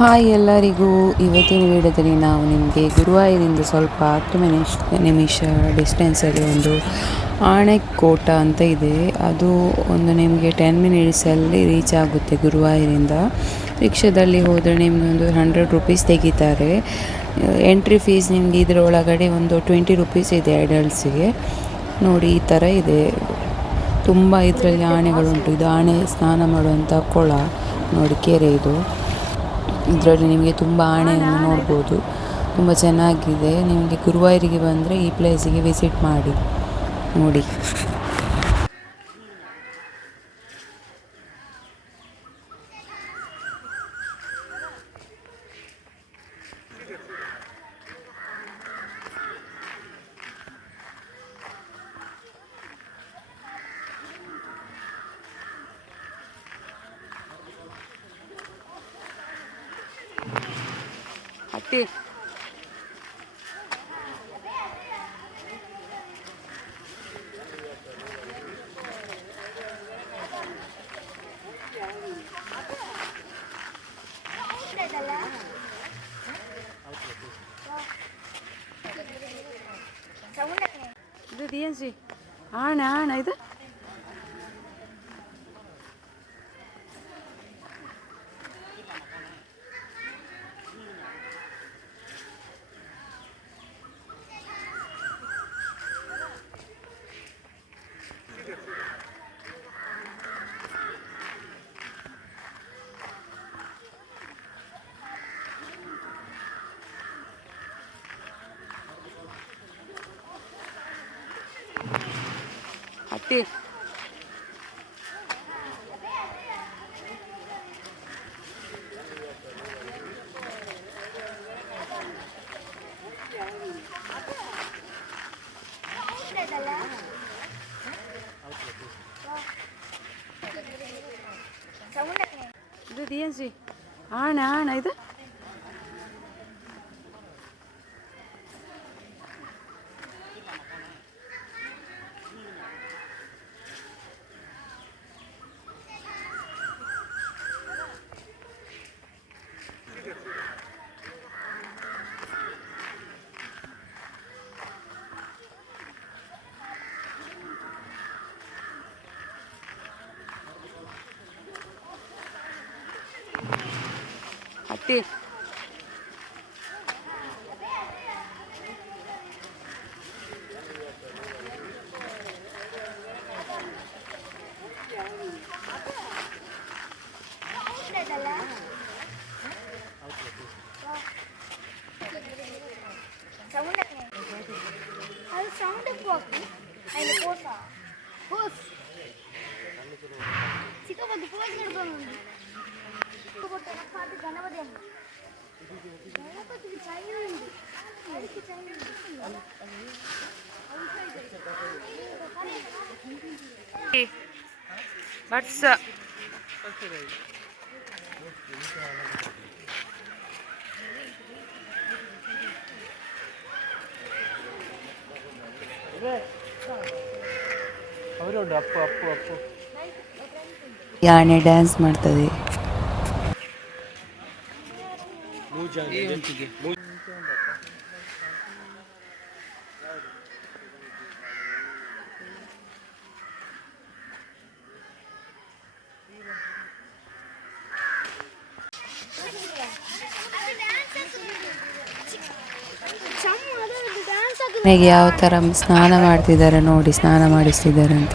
ಹಾಯ್ ಎಲ್ಲರಿಗೂ. ಇವತ್ತಿನ ವಿಡಿಯೋದಲ್ಲಿ ನಾವು ನಿಮಗೆ ಗುರುವಾಯೂರಿಂದ ಸ್ವಲ್ಪ 10 ನಿಮಿಷ ಡಿಸ್ಟೆನ್ಸಲ್ಲಿ ಒಂದು ಆಣೆಕೋಟ ಅಂತ ಇದೆ. ಅದು ಒಂದು ನಿಮಗೆ 10 ಮಿನಿಟ್ಸಲ್ಲಿ ರೀಚ್ ಆಗುತ್ತೆ ಗುರುವಾಯೂರಿಂದ. ರಿಕ್ಷಾದಲ್ಲಿ ಹೋದರೆ ನಿಮಗೆ ಒಂದು 100 ರೂಪೀಸ್ ತೆಗಿತಾರೆ. ಎಂಟ್ರಿ ಫೀಸ್ ನಿಮಗೆ ಇದರ ಒಳಗಡೆ ಒಂದು 20 ರೂಪೀಸ್ ಇದೆ ಅಡಲ್ಟ್ಸಿಗೆ. ನೋಡಿ ಈ ಥರ ಇದೆ. ತುಂಬ ಇದರಲ್ಲಿ ಆನೆಗಳುಂಟು. ಇದು ಆನೆ ಸ್ನಾನ ಮಾಡುವಂಥ ಕೊಳ. ನೋಡಿ ಕೆರೆ ಇದು. ಇದರಲ್ಲಿ ನಿಮಗೆ ತುಂಬ ಆನೆಯನ್ನು ನೋಡ್ಬೋದು. ತುಂಬ ಚೆನ್ನಾಗಿದೆ. ನಿಮಗೆ ಗುರುವಾಯೂರಿಗೆ ಬಂದರೆ ಈ ಪ್ಲೇಸಿಗೆ ವಿಸಿಟ್ ಮಾಡಿ ನೋಡಿ. ಅತ್ತೆ ಇದು ಏನು ಸಿ ಆಣ ಇದು ಅತ್ತೆ ಇದು ಏನು ಸಿ ಆಣ ಇದು ಅತ್ತೆ ಅದು ಸೌಂಡ್ ಹಾಕಿ ಅಲ್ಲಿ ಕೋಸ ಹೋಸ್ ಚಿಕ್ಕಬದ್ದು ಪೋಸ್ ಹಿಡ್ಕೊಂಡು ಅದು ಗಣಪತಿ ಅಂತ ಗಣಪತಿಗೆ ಚೈನ ఉంది ಅದಕ್ಕೆ ಚೈನ ಬಟ್ಸ ಯಾಣೆ ಡ್ಯಾನ್ಸ್ ಮಾಡ್ತದೆ. ನನಗೆ ಯಾವ ಥರ ಸ್ನಾನ ಮಾಡ್ತಿದ್ದಾರೆ ನೋಡಿ, ಸ್ನಾನ ಮಾಡಿಸ್ತಿದ್ದಾರೆ ಅಂತ.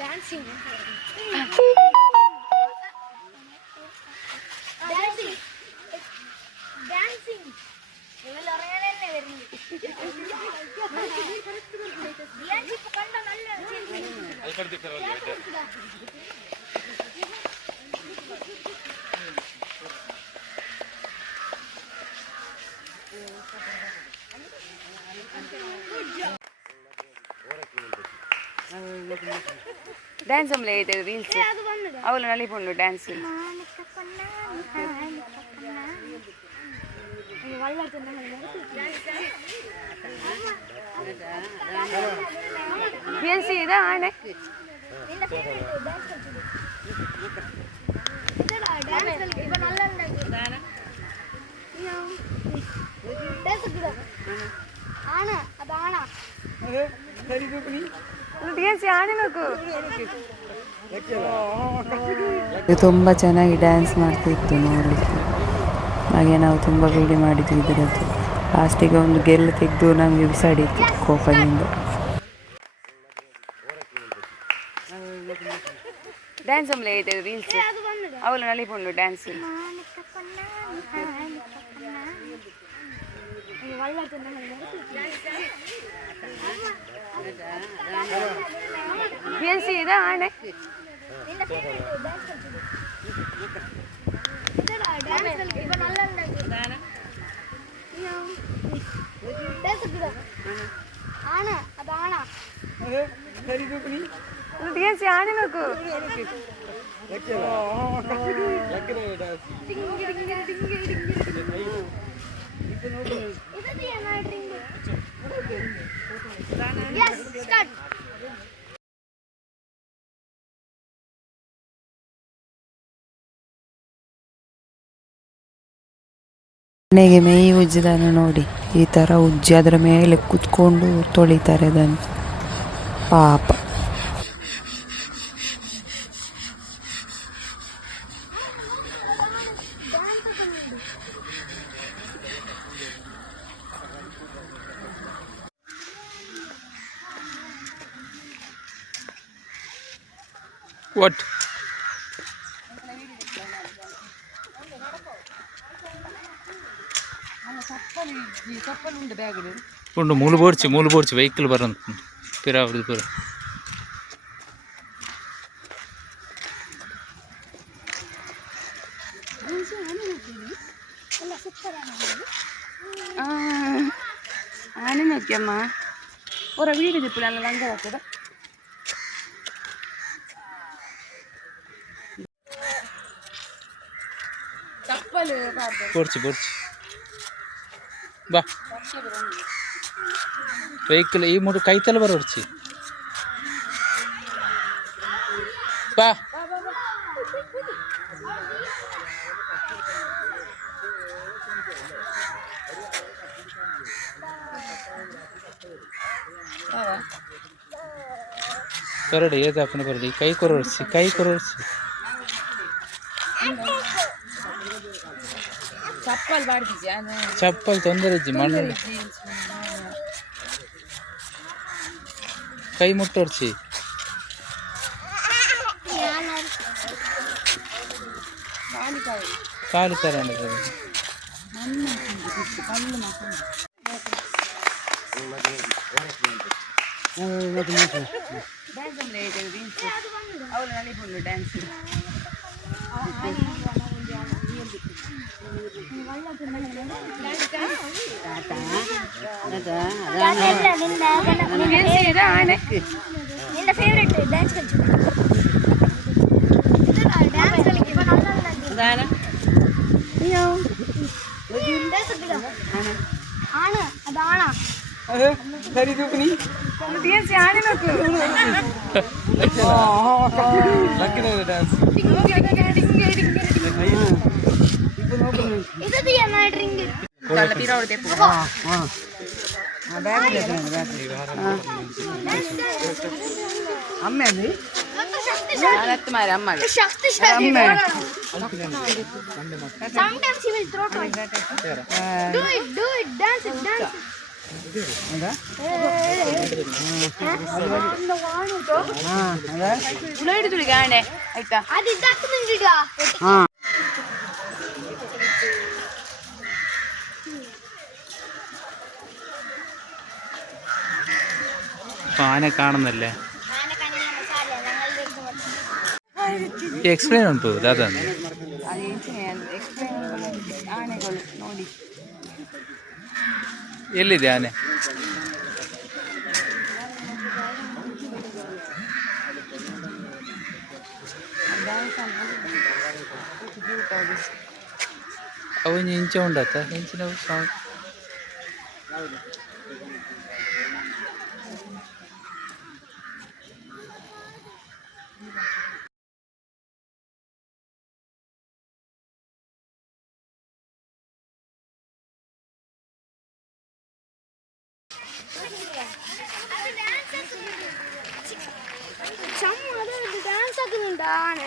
Dancing. Dancing. നിങ്ങൾ അറിയാനല്ലേ വരുന്നത്. കണ്ട നല്ല ಡ್ಯಾನ್ಸ್ ಅಮ್ಮಲೆ ಐತೆ ರೀಲ್ಸ್ ಅದು ಬಂದಿದೆ ಅವಳು ನಲಿಪುಂಡು ಡ್ಯಾನ್ಸ್ ಏನ್ಸಿ ಇದ ಆಣೆ ആണ അതാണ ಏನ್ಸಿ ಆಣೆ ನೋಕು ತುಂಬ ಚೆನ್ನಾಗಿ ಡ್ಯಾನ್ಸ್ ಮಾಡ್ತಿತ್ತು ನೋಡಲಿಕ್ಕೆ. ಹಾಗೆ ನಾವು ತುಂಬ ವಿಡಿಯೋ ಮಾಡಿದ್ವಿ ಇದರದ್ದು. ಲಾಸ್ಟಿಗೆ ಒಂದು ಗೆಲ್ಲು ತೆಗೆದು ನಮಗೆ ಬಿಸಾಡಿತ್ತು ಕೋಪದಿಂದ. ಡ್ಯಾನ್ಸ್ ಅಮ್ಮಲೆ ಐತೆ ರೀಲ್ಸ್ ಅದು ಬಂದಿದೆ ಅವಳು ನಲಿಪುಂಡು ಡ್ಯಾನ್ಸ್ ಏನ್ಸಿ ಇದ ಆಣೆ ആണ അതാണ ಏನ್ಸಿ ಆಣೆ ನೋಕು ಮನೆಗೆ ಮೇಯಿ ಉಜ್ಜಿದನ್ನು ನೋಡಿ ಈ ಥರ ಉಜ್ಜಿ ಅದರ ಮೇಲೆ ಕುತ್ಕೊಂಡು ತೊಳಿತಾರೆ ಅದನ್ನು ಪಾಪ. What? ಉಂಡು ಮೂಲು ಬೋಡ್ಚಿ ವೆಹಿಕಲ್ ಬರಂತ ಪಿರ ಅವ್ರದ್ದು ಪುರ ಆನೆ ನೋಕ್ಯಮ್ಮ ಹೊರ ವೀಡು ದಿಪ್ಪು ನನ್ನ ಲಂಗ ಹಾಕದ ಬೋಡ್ಚಿ ಬಾ ವೆಹಿಕಲ್ ಈ ಮೂರು ಕೈತಲ್ಲ ಬರೋಡ್ಚಿ ಬಾ ಬರಡಿ ಏದಾಪನ ಬರಡಿ ಕೈ ಕೊರಡ್ಸಿ ಚಪ್ಪಲ್ ತೊಂದರೆ ಇಜ್ಜಿ ಮಣ್ಣು ಕೈ ಮುಟ್ಟೋಡ್ಸಿ ಕಾಲು ತರಂಡ ಅವಳು ನಲಿಪುಂಡು ಡ್ಯಾನ್ಸ್ ನಿನ್ನ ಫೇವರೇಟ್ ಡ್ಯಾನ್ಸ್ ಆಣ ಅದಾಣ ಏನ್ಸಿ ಆಣೆ ನೋಕು ಇದು ಏನ ಡ್ರಿಂಗ್ ಪೀರ ಹೊಡೆದೆ ಅಮ್ಮ ಅಲ್ಲಿ ಹತ್ತು ಮಾರಿ ಅಮ್ಮಗೆ ಶಕ್ತಿಶಾಲಿ sometimes he will throw toys do it dance ಹಿಡಿದು ಗಾಣೆ ಆಯ್ತಾ ಅದು ಇದ್ದಾಗ್ತದೆ ആന കാണുന്നല്ലേ ಎಕ್ಸ್ಪ್ಲೇನ್ ಉಂಟು ದಾದಾಂದು ಆನೆಗಳು ನೋಡಿ ಎಲ್ಲಿದೆ ಆನೆ? ಅವನು ಇಂಚ ಉಂಡತ್ತ ಇಂಚಿನ ಸೌಂಡ್. ಡ್ಯಾನ್ಸ್ ಹಾಕುന്നുണ്ട് ആന.